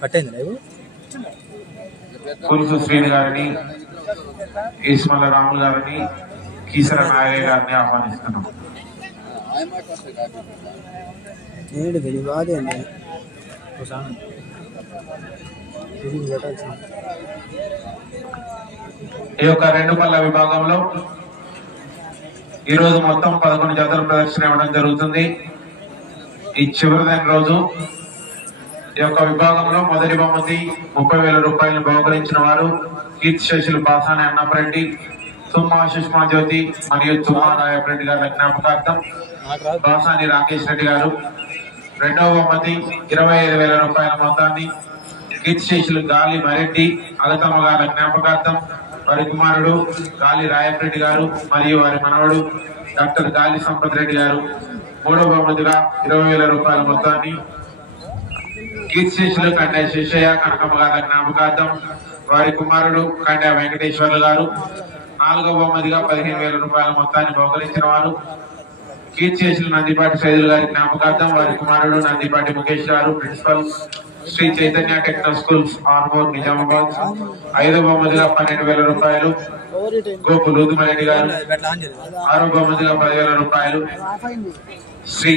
కట్టయింది లేవు పులుసు శ్రీని గారిని ఈస్మల రాములు గారిని కీసర నాగయ్య గారిని ఆహ్వానిస్తున్నాం. ఏంటి ఒకసారి ఇది పెట్టాల్సింది ఈ యొక్క రెండు పళ్ళ విభాగంలో ఈ రోజు మొత్తం పదకొండు జాతర ప్రదర్శన ఇవ్వడం జరుగుతుంది. ఈ చివరిదైన రోజు ఈ యొక్క విభాగంలో మొదటి బహుమతి ముప్పై వేల రూపాయలు బహుకరించిన వారు కీర్తి శశులు బాసాని అన్నప్రెడ్డి తుమ్మా సుష్మా జ్యోతి మరియు తుమ్మా రాయప్రెడ్డి గారి జ్ఞాపకార్థం బాసాని రాకేష్ రెడ్డి గారు. రెండవ బహుమతి ఇరవై ఐదు వేల రూపాయల మొత్తాన్ని కీర్తిశేషులు గాలి మరెడ్డి అలతమ్మ గారి జ్ఞాపకార్థం వారి కుమారుడు గాలి రాయప్రెడ్డి గారు మరియు వారి మనవడు డాక్టర్ గాలి సంపత్ రెడ్డి గారు. మూడవ బహుమతిగా ఇరవై వేల రూపాయల మొత్తాన్ని కీర్తిశేషులు కండ శేషయ్య కనకమ్మ గారి జ్ఞాపకార్థం వారి కుమారుడు కండ వెంకటేశ్వర్లు గారు. నాలుగవ బహుమతిగా పదిహేను వేల రూపాయల మొత్తాన్ని బహుకరించిన వారు. కీర్తి నందిపాటి సైదులు గారి జ్ఞాపకార్థం వారి కుమారుడు Nandipati Mukesh garu principal Sri Chaitanya techno schools Armoor Nizamabad. ఐదో బహుమతిగా పన్నెండు వేల రూపాయలు గోపు లూతుమరెడ్డి గారు పెట్టలా అని చెప్పి ఆరో బహుమతిగా పదివేల రూపాయలు శ్రీ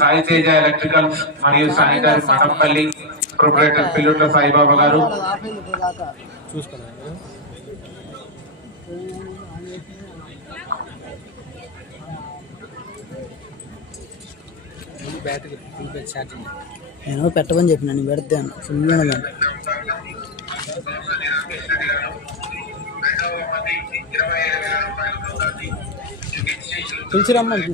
సాయి తేజ ఎలక్ట్రికల్స్ మరియు శానిటరీ మఠంపల్లి ప్రొపరేటర్ పిల్లుట్ల సాయిబాబా గారు. నేను పెట్టమని చెప్పిన నేను పెడతాను. ఫుల్ దాన్ని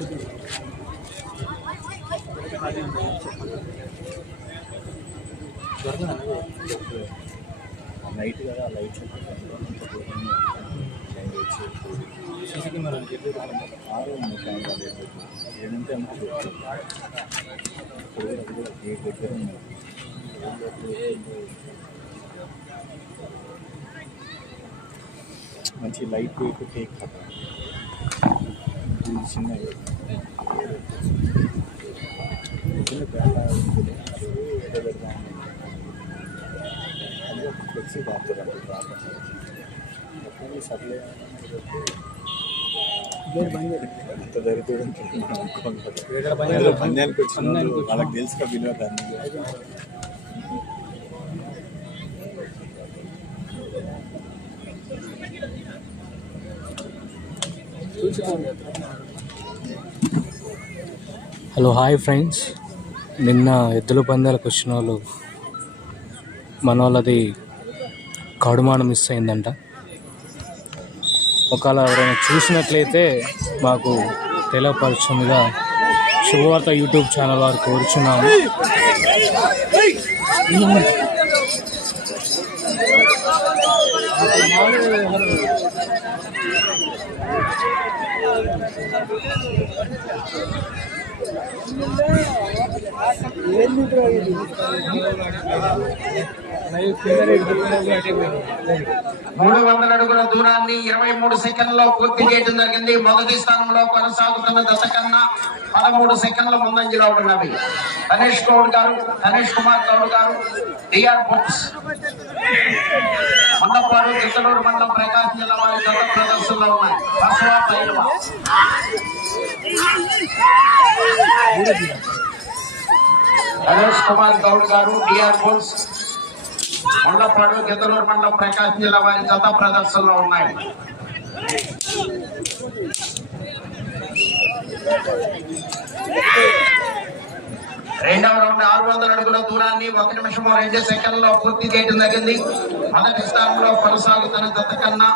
ఈ నైట్ కదా లైట్ సీసీ కెమెరా చెప్పి ఆరు టైం కాలేదు ఏడంటే గేట్ దగ్గర ఉంది మంచి లైట్ వెయిట్ కేక్ కదా ఇది చిన్న చిన్న పేట ఉంటుంది ఏదో పెడదాం అది ఒక ఫ్లెక్సీ బాగుంటుంది సర్లే అని పెట్టి గేట్ బంద్ చేయండి అంత దరిద్రుడు ఉంటుంది మనం అనుకోం కదా. ఇక్కడ పని ఏదో పందానికి వచ్చిన వాళ్ళు పందానికి వచ్చిన వాళ్ళకి తెలుసు కదా విలువ దాన్ని హలో హాయ్ ఫ్రెండ్స్. నిన్న ఎద్దుల పందాలకు వచ్చిన వాళ్ళు మన వాళ్ళది కడుమానం మిస్ అయిందంట. ఒకవేళ ఎవరైనా చూసినట్లయితే మాకు తెలియపరచుందిగా శుభవార్త యూట్యూబ్ ఛానల్ వారు కోరుచున్నాము. మూడు వందల అడుగుల దూరాన్ని ఇరవై మూడు సెకండ్లో పూర్తి చేయడం జరిగింది. మొదటి స్థానంలో కొనసాగుతున్న దశ కన్నా పదమూడు సెకండ్ల ముందంజలో ఉన్నవి గణేష్ గౌడ్ గారు గణేష్ కుమార్ గౌడ్ గారు డిఆర్ బుక్స్. మండపాడు గిద్దలూరు మండలం ప్రకాశం జిల్లా వారి గత ప్రదర్శనలో ఉన్నాయి. బసవా గణేష్ కుమార్ గౌడ్ గారు డిఆర్ బుక్స్. మండపాడు గిద్దలూరు మండలం ప్రకాశం జిల్లా వారి గత ప్రదర్శనలో ఉన్నాయి. రెండవ రౌండ్ ఆరు వందల అడుగుల దూరాన్ని ఒక నిమిషం రెండు సెకండ్లో పూర్తి చేయడం జరిగింది. మొదటి స్థానంలో కొనసాగుతున్న దత్త కన్నా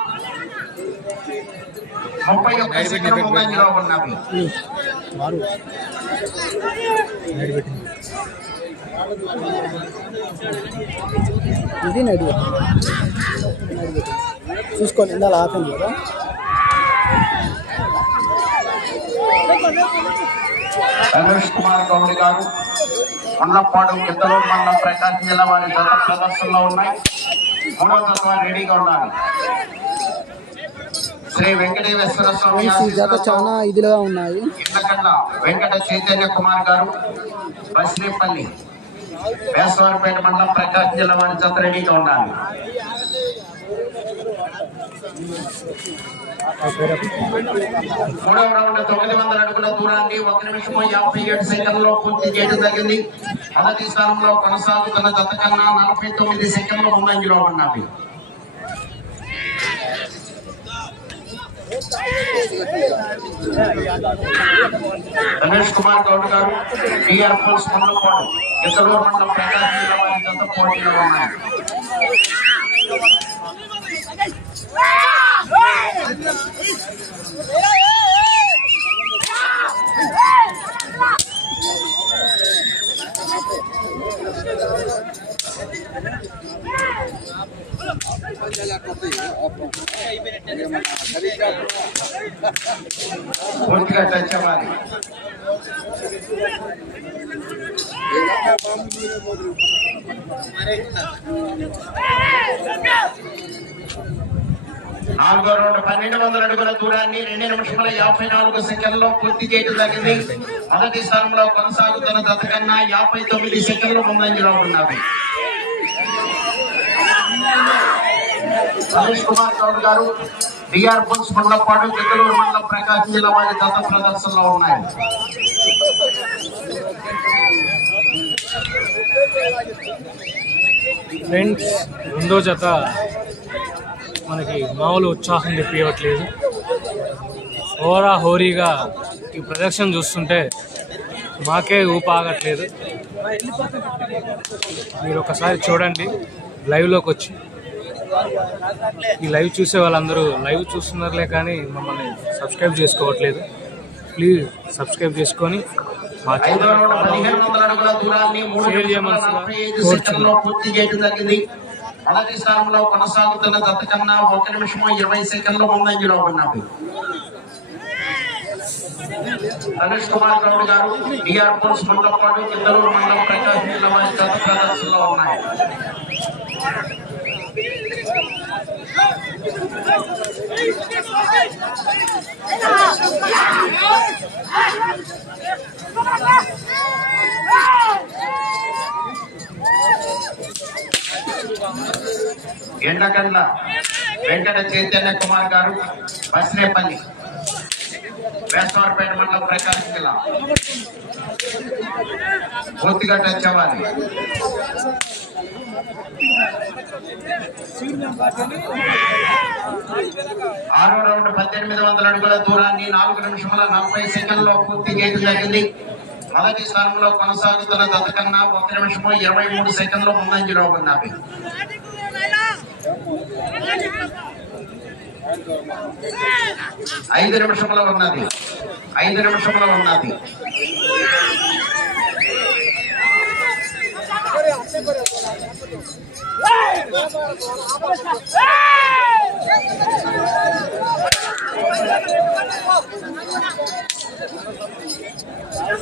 ముప్పై ఒక్క సెకండ్ ముందంజలో ఉన్నవి మారు నైట్ పెట్టింది. ఇది నడి చూసుకోండి ఇందాల ఆపండి కదా. రమేష్ కుమార్ గౌడ్ గారు ఉన్నపాడు గిద్దలూరు మండలం ప్రకాశం జిల్లా వారి జత ప్రదర్శనలో ఉన్నాయి. మూడో తత్వ రెడీగా ఉండాలి శ్రీ వెంకటేశ్వర స్వామి జత చాలా ఇదిగా ఉన్నాయి. ఇంతకన్నా వెంకట చైతన్య కుమార్ గారు బస్రేపల్లి వేసవారిపేట మండలం ప్రకాశం జిల్లా వారి జత రెడీగా ఉండాలి మూడవ రౌండ్ తొమ్మిది వందల అడుగుల దూరాన్ని ఒక నిమిషం యాభై ఏడు సెకండ్లో పూర్తి చేయడం జరిగింది మొదటి స్థానంలో కొనసాగుతున్న జత కన్నా నలభై తొమ్మిది సెకండ్ల ముందంజలో ఉన్నవి. రమేష్ కుమార్ గౌడ్ గారు డిఆర్ పోల్స్ మండలం ప్రకాశం పోటీలో ఉన్నాయి పూర్తిగా టచ్ అవ్వాలి నాలుగో రెండు పన్నెండు వందల అడుగుల దూరాన్ని రెండు నిమిషముల యాభై నాలుగు సెకండ్లో పూర్తి చేయడం జరిగింది. మొదటి స్థానంలో కొనసాగుతున్న దత్త కన్నా యాభై తొమ్మిది సెకండ్లు ముందంజలో ఉన్నవి హరీష్ కుమార్ గౌడ్ గారు బిఆర్ బుల్స్ మండలపాడు గిద్దలూరు మండలం ప్రకాశం జిల్లా వారి దత్త ప్రదర్శనలో ఉన్నాయి. ఫ్రెండ్స్ రెండో జత. మనకి మామూలు ఉత్సాహం తెప్పియట్లేదు హోరా హోరీగా ఈ ప్రదర్శన చూస్తుంటే మాకే ఊప ఆగట్లేదు మీరు ఒకసారి చూడండి లైవ్లోకి వచ్చి ఈ లైవ్ చూసే వాళ్ళందరూ లైవ్ చూస్తున్నారులే కానీ మమ్మల్ని సబ్స్క్రైబ్ చేసుకోవట్లేదు. ప్లీజ్ సబ్స్క్రైబ్ చేసుకొని మా చేయమని ఐదు కోరుచున్నాను. సెకండ్లో పూర్తి చేయడం జరిగింది మొదటి స్థానంలో కొనసాగుతున్న జత కన్నా ఒక నిమిషము ఇరవై సెకండ్లు ముందంజలో ఉన్నవి రమేష్ కుమార్ గౌడ్ గారు డిఆర్ పోల్స్ మండలపాడు కిందలూరు మండలం ప్రకాశం జిల్లా వారి జత ప్రదర్శనలో ఉన్నాయి ఎండగండ్ల వెంకట చైతన్య కుమార్ గారు బస్రేపల్లి వేసవారపేట మండలం ప్రకాశం జిల్లా పూర్తిగా టచ్ అవ్వాలి ఆరో రౌండ్ పద్దెనిమిది వందల అడుగుల దూరాన్ని నాలుగు నిమిషముల నలభై సెకండ్లో పూర్తి చేయడం జరిగింది. మొదటి స్థానంలో కొనసాగుతున్న జత కన్నా ఒక నిమిషము ఇరవై మూడు సెకండ్లు ముందంజలో ఉన్నవి. ఐదు నిమిషముల ఉన్నది ఐదు నిమిషముల ఉన్నది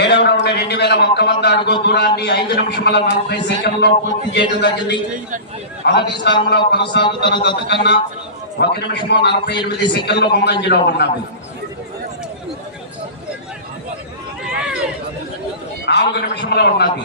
ఏడవ రౌండ్ రెండు వేల ఒక్క వంద అడుగు దూరాన్ని ఐదు నిమిషముల నలభై సెకండ్లో పూర్తి చేయడం జరిగింది. మొదటి స్థానంలో కొనసాగుతున్న జత ఒక నిమిషము నలభై ఎనిమిది సెకండ్లు ముందంజలో ఉన్నవి నాలుగు నిమిషంలో ఉన్నది.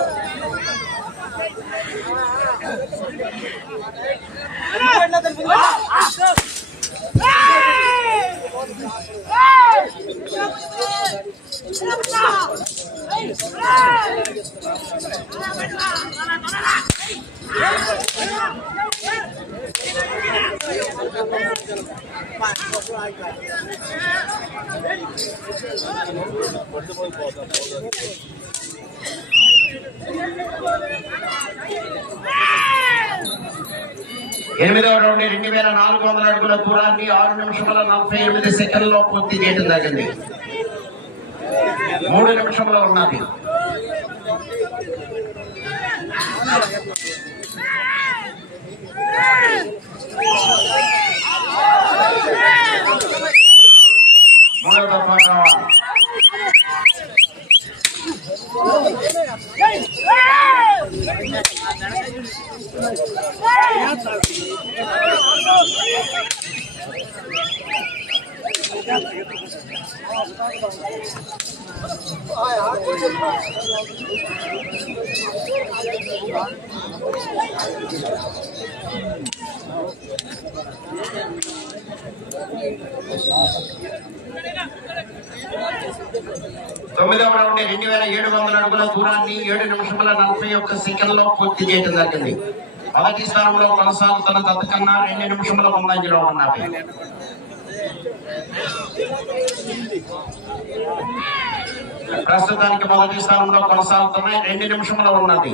ఎనిమిదవ రౌండ్ రెండు వేల నాలుగు వందల అడుగుల దూరాన్ని ఆరు నిమిషముల నలభై ఎనిమిది సెకండ్లో పూర్తి చేయడం జరిగింది. మూడు నిమిషంలో ఉన్నది. తొమ్మిదవ రౌండ్ రెండు వేల ఏడు వందల అడుగుల దూరాన్ని ఏడు నిమిషముల నలభై ఒక్క సెకండ్లో పూర్తి చేయడం జరిగింది. మొదటి స్థానంలో కొనసాగుతున్న తతకన్నా రెండు నిమిషముల ముందంజలో ఉన్నవి ప్రస్తుతానికి మొదటి స్థానంలో కొనసాగుతున్నాయి రెండు నిమిషముల ఉన్నది.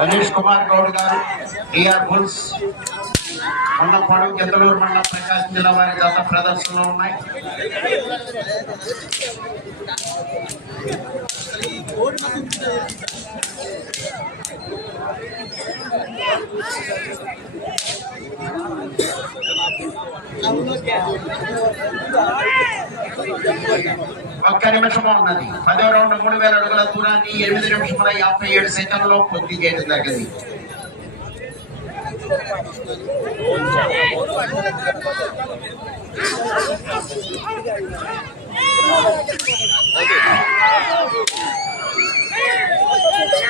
రమేష్ కుమార్ గౌడ్ గారు టిఆర్ బుల్స్ మండపాడు గిందలూరు మండల ప్రకాశం జిల్లా వారి గత ప్రదర్శనలో ఉన్నాయి. ఒక్క నిమిషం ఉన్నది పదో రౌండ్ మూడు వేల అడుగుల దూరాన్ని ఎనిమిది నిమిషముల యాభై ఏడు సెకండ్లో పూర్తి చేయడం జరిగింది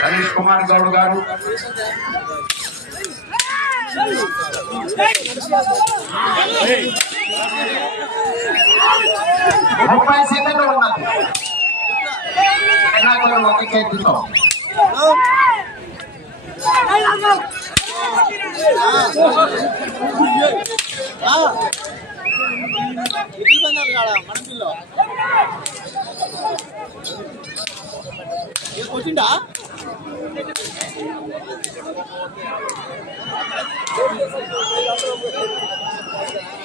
హరీష్ కుమార్ గౌడ్ గారు ముప్పై సెకండ్లు ఉన్నది ఎలాగో ఒక చేతితో వచ్చిండా ఇగో మా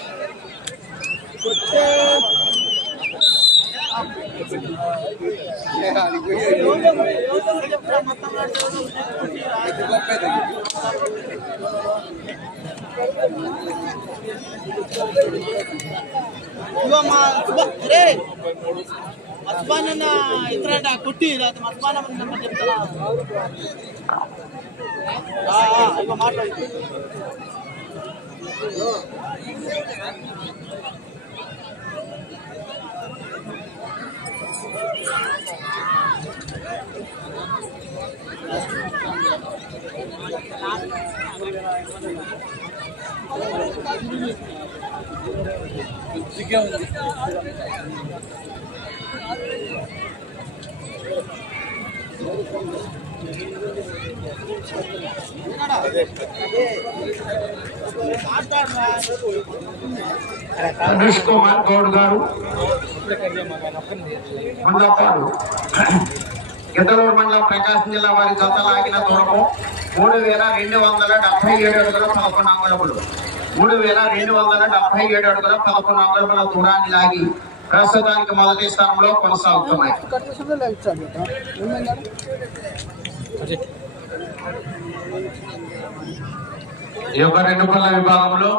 మస్బానన్న ఇతరంట కొట్టి లేకపోతే మస్బాన నెంబర్ చెప్తారా ఆ, ఆ, ఇగో మాట్లాడు హరీష్ కుమార్ గౌడ్ గారు మండపాడు గిద్దలూరు మండలం ప్రకాశం జిల్లా వారి జత లాగిన దూరము మూడు వేల రెండు వందల డెబ్బై ఏడు అడుగుల పదకొండు అంగుళములు. మూడు వేల రెండు వందల డెబ్బై ఏడు అడుగుల పదకొండు అంగుళముల దూరాన్ని లాగి ప్రస్తుతానికి మొదటి స్థానంలో కొనసాగుతున్నాయి. ఈ యొక్క రెండు పనుల విభాగంలో